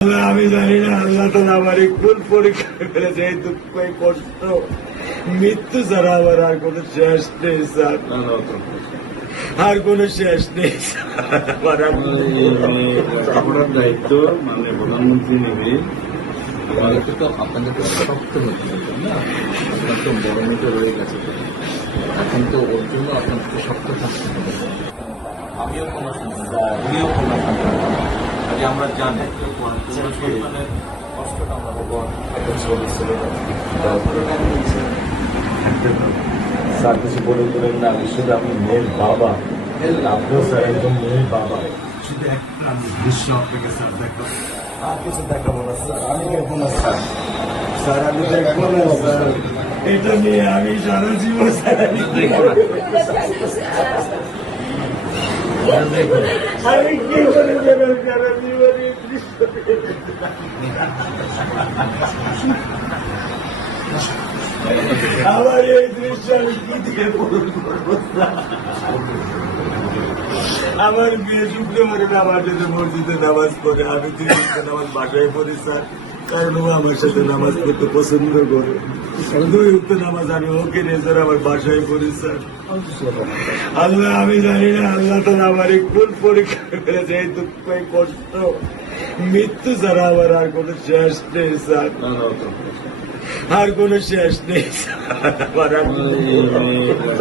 আমি জানি না আল্লাহ তাআলা আমার কোন পরীক্ষা ফেলেছে। এই দুঃখ, এই কষ্ট, মৃত্যু ছাড়া আমার আর কোন শেষ নেই স্যার, আর কোন শেষ নেই স্যার। আপনার দায়িত্ব মানে প্রধানমন্ত্রী নেবে, আমাদেরকে তো আপনাদের তো শক্ত হতে হবে না, আপনার তো বড় মেয়েটা রয়ে গেছে, এখন তো ওর জন্য আপনাদেরকে শক্ত থাকতে হবে। আমিও কোনো সন্তান, উনিও কোনো সন্তান, আগে আমরা জানি সন্তানের কষ্টটা আমরা একটা ছবি ছিল স্যার কিছু বলে দিলেন না, শুধু আপনি মেয়ের বাবা, আপনিও স্যার একদম মেয়ের বাবা। শুধু একটা আমি দৃশ্য আপনাকে স্যার দেখাবো। আর কিছু দেখাবো না স্যার, আমি দেখবো না স্যার, স্যার আমি দেখবো না স্যার, এটা নিয়ে আমি সারা জীবন স্যার আমি কি করে দেবেন সারা জীবনে আমার এই দৃশ্য আমি কি দিয়ে পূরণ করবো? আমার মেয়ে শুক্রবারে নামাজ যেতে মসজিদে নামাজ পড়ে, আমি 3 ওয়াক্ত নামাজ বাসায় পড়ি স্যার, কারণ ও আমার সাথে নামাজ পড়তে পছন্দ করে। 2 ওয়াক্ত নামাজ আমি ওকে নিয়ে স্যার আমার বাসায় পড়ি স্যার। আল্লাহ আমি জানি না আল্লাহ তাআলা আমার কোন পরীক্ষা ফেলেছে। এই দুঃখ, এই কষ্ট, মৃত্যু ছাড়া আমার আর কোন শেষ নেই স্যার, আর কোন শেষ নেই স্যার।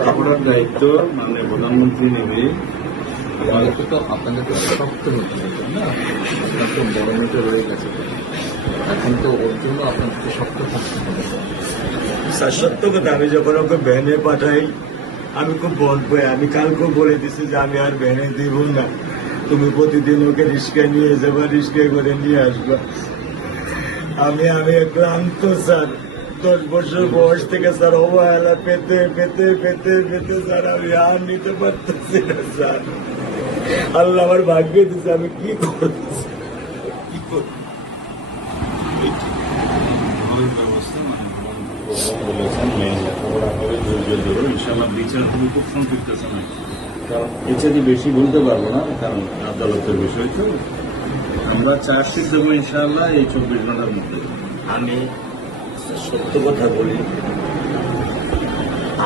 আপনার দায়িত্ব মানে প্রধানমন্ত্রী নেবে, আমাদেরকে তো আপনাদের তো শক্ত হতে হবে না, আপনার তো বড় মেয়েটা রয়ে গেছে, এখন তো ওর জন্য আপনাদেরকে শক্ত থাকতে হবে। স্যার সত্য কথা, আমি যখন ওকে ভ্যানে পাঠাই আমি খুব বল পাই। আমি কালকেও বলে দিছি যে আমি আর ভ্যানে দিব না, তুমি প্রতিদিন ওকে রিস্কায় নিয়ে যাবা, রিস্কায় করে নিয়ে আসবা। আমি ক্লান্ত স্যার, 10 বছর বয়স থেকে স্যার অবহেলা পেতে পেতে পেতে পেতে স্যার আমি আর নিতে পারতেছি না স্যার। আল্লাহ আমার ভাগ্যে দিচ্ছে, আমি কি করছি, কি করছি? ব্যবস্থা মানে বলেছেন মেয়ে লেখাপড়া করে ধৈর্য ধরো, ইনশাল্লাহ বিচার তুমি খুব সম্পৃক্ত আছেন, কারণ এছাড়া বেশি বলতে পারবো না, কারণ আদালতের বিষয় তো। আমরা চার্জশিট দেবো ইনশাল্লাহ এই 24 ঘন্টার মধ্যে। আমি সত্য কথা বলি,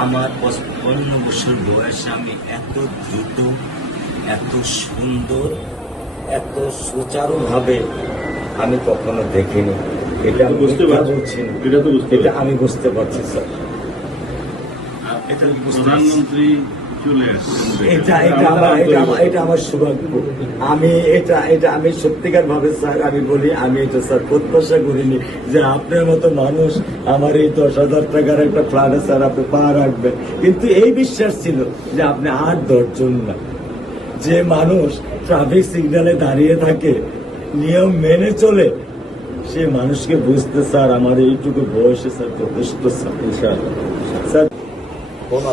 আমার 55 বছর বয়সে আমি এত দ্রুত, এত সুন্দর, এত সুচারুভাবে আমি কখনো দেখিনি। এটা আমি বুঝতে পারছি, এটা তো বুঝতে এটা আমি বুঝতে পারছি স্যার। এটা প্রধানমন্ত্রী চলে আসছেন, এটা আমার সৌভাগ্য। আমি সত্যিকার ভাবে স্যার আমি বলি, আমি এটা স্যার প্রত্যাশা করিনি যে আপনার মতো মানুষ আমার এই 10,000 টাকার একটা ফ্ল্যাটে স্যার আপনি পা রাখবেন, কিন্তু এই বিশ্বাস ছিল যে আপনি 8-10 জন না, যে মানুষ ট্রাফিক সিগন্যালে দাঁড়িয়ে থাকে, নিয়ম মেনে চলে, সে মানুষকে বুঝতে স্যার আমার এইটুকু বয়সে স্যার যথেষ্ট স্যার। স্যার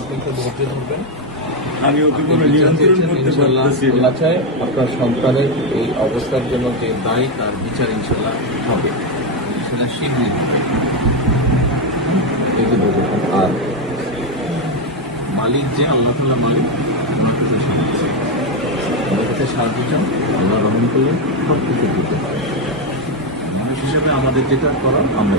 আপনি একটু ধৈর্য ধরবেন, আমি ওকে কোনো নিয়ন্ত্রণ করতে পারতেছি না। আল্লাহ চায় আপনার সন্তানের এই অবস্থার জন্য যে দায়ী, তার বিচার ইনশাল্লাহ হবে, সেটা শীঘ্রই আর মালিক যে আল্লাহ তাআলা মালিক, ওনার কাছে সাহায্য, ওনার কাছে সাহায্য চান, আল্লাহ রহম করলে সব কিছু দিতে পারে। মানুষ হিসেবে আমাদের যেটা করার আমরা